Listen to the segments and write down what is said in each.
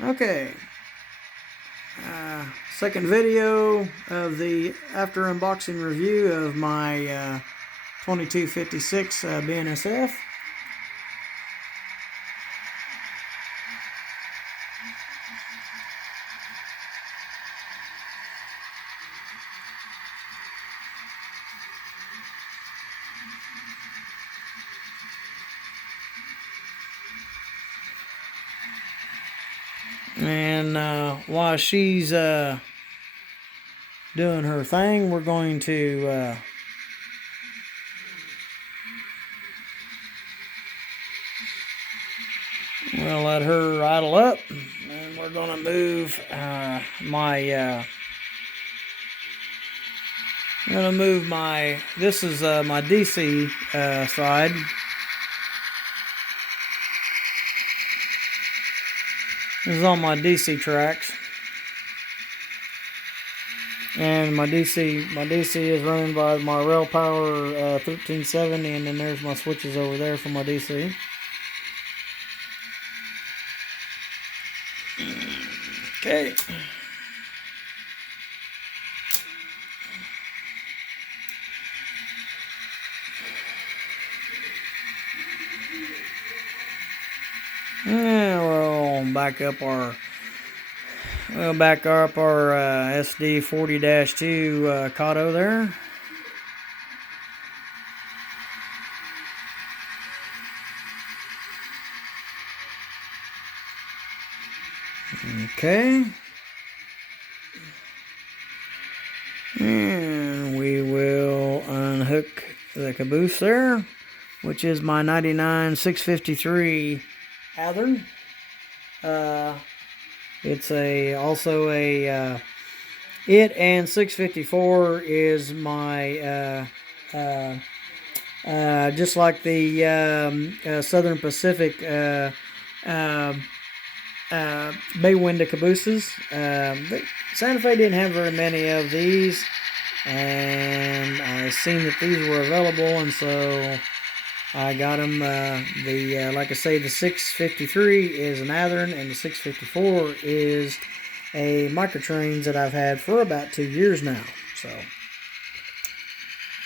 Okay, second video of the after unboxing review of my 2256 BNSF. And while she's doing her thing, we're going to we'll let her idle up, and we're going to move this is my DC side. This is on my DC tracks, and my DC is running by my rail power 1370, and then there's my switches over there for my DC. Okay. Yeah, we'll back up our SD 40-2 Kato there. Okay. And we will unhook the caboose there, which is my 99 653 Athearn. It's also a it and 654 is my just like the Southern Pacific bay window cabooses. Santa Fe didn't have very many of these, and I seen that these were available, and so I got them. Like I say, the 653 is an Athearn, and the 654 is a microtrains that I've had for about 2 years now. So,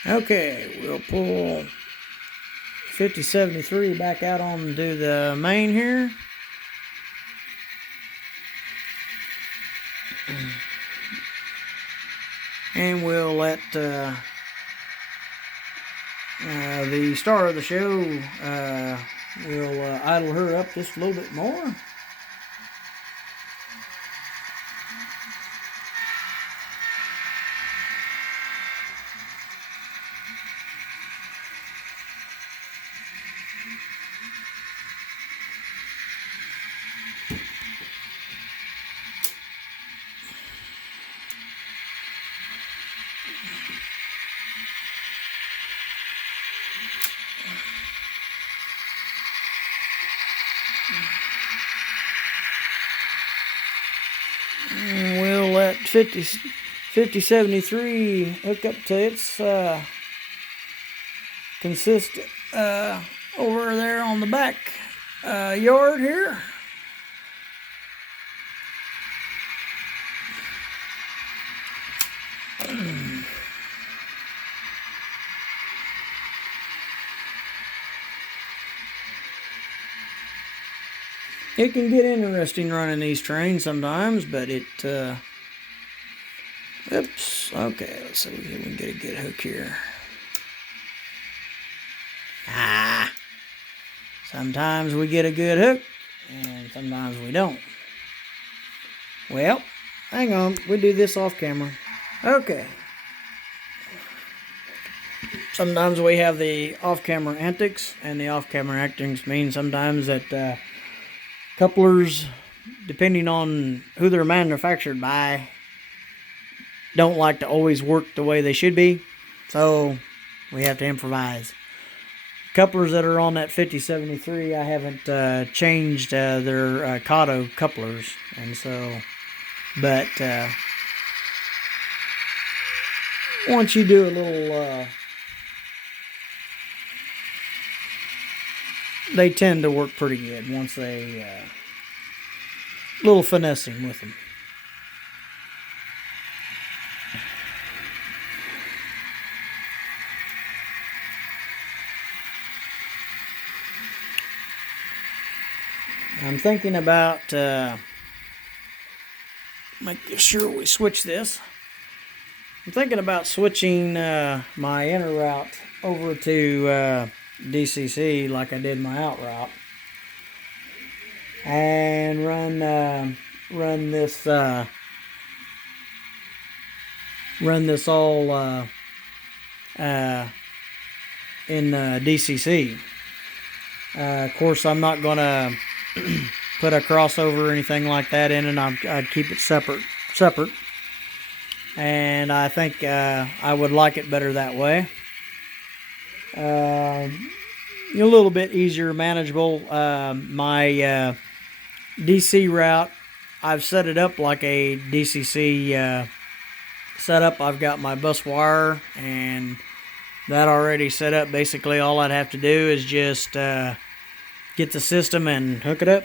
okay, we'll pull 5073 back out onto the main here. And we'll let the star of the show, we'll idle her up just a little bit more. And we'll let 5073 hook up to its consist over there on the back yard here. It can get interesting running these trains sometimes, but it, oops, okay, let's see if we can get a good hook here. Sometimes we get a good hook, and sometimes we don't. Well, hang on, we do this off camera. Okay. Sometimes we have the off-camera antics, and the off-camera antics mean sometimes that couplers, depending on who they're manufactured by, don't like to always work the way they should be, so we have to improvise. Couplers that are on that 5073, I haven't changed their Kato couplers, and so, but once you do a little, they tend to work pretty good once they little finessing with them. I'm thinking about making sure we switch this. I'm thinking about switching my inner route over to DCC like I did my out route, and run this all in DCC. Of course, I'm not gonna put a crossover or anything like that in, and I'd keep it separate. And I think I would like it better that way. A little bit easier manageable. My DC route, I've set it up like a DCC setup. I've got my bus wire and that already set up. Basically all I'd have to do is just get the system and hook it up.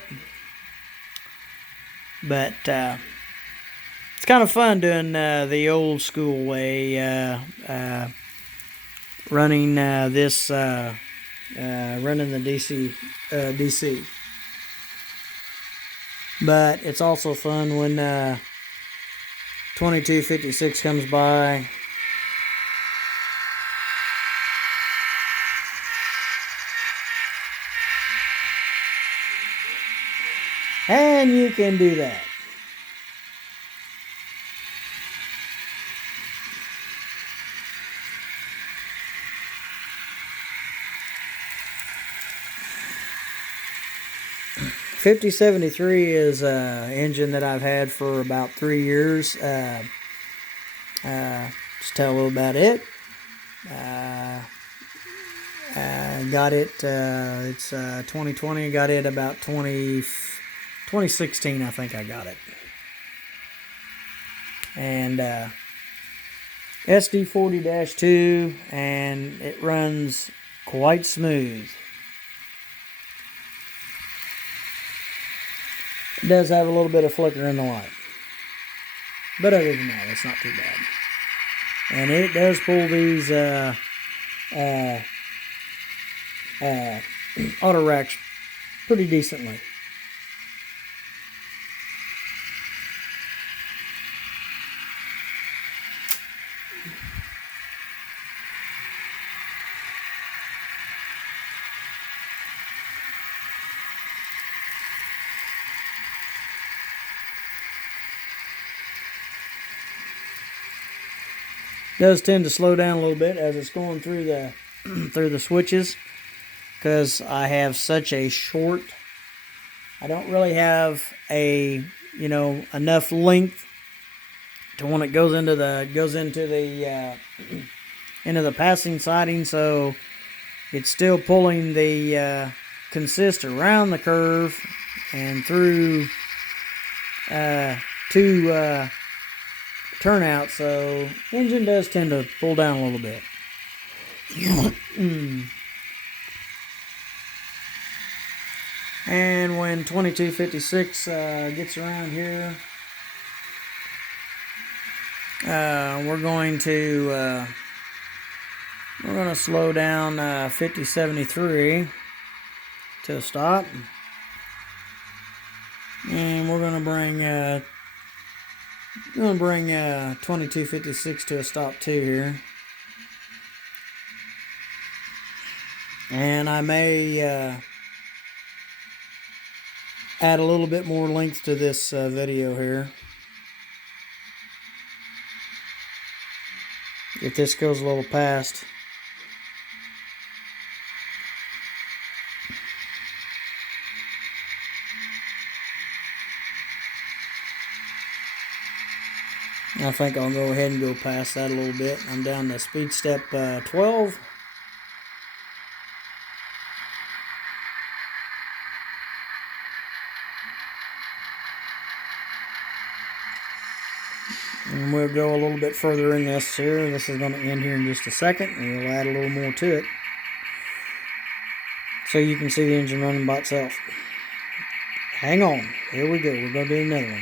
But it's kind of fun doing the old school way, running this running the DC. But it's also fun when 2256 comes by. And you can do that. .5073 is an engine that I've had for about 3 years. Just tell a little about it. Got it, it's 2020, got it about 2016, I think I got it. And SD40-2, and it runs quite smooth. It does have a little bit of flicker in the light, but other than that, it's not too bad. And it does pull these auto racks pretty decently. Does tend to slow down a little bit as it's going through the through the switches, because I have such a short, I don't really have a enough length to when it goes into the into the passing siding, so it's still pulling the consist around the curve and through two turnout, so engine does tend to pull down a little bit. And when 2256 gets around here, we're going to slow down 5073 to a stop, and we're going to bring 2256 to a stop too here. And I may add a little bit more length to this video here. If this goes a little past. I think I'll go ahead and go past that a little bit. I'm down to speed step 12. And we'll go a little bit further in this here. This is going to end here in just a second, and we'll add a little more to it, so you can see the engine running by itself. Hang on. Here we go. We're going to do another one.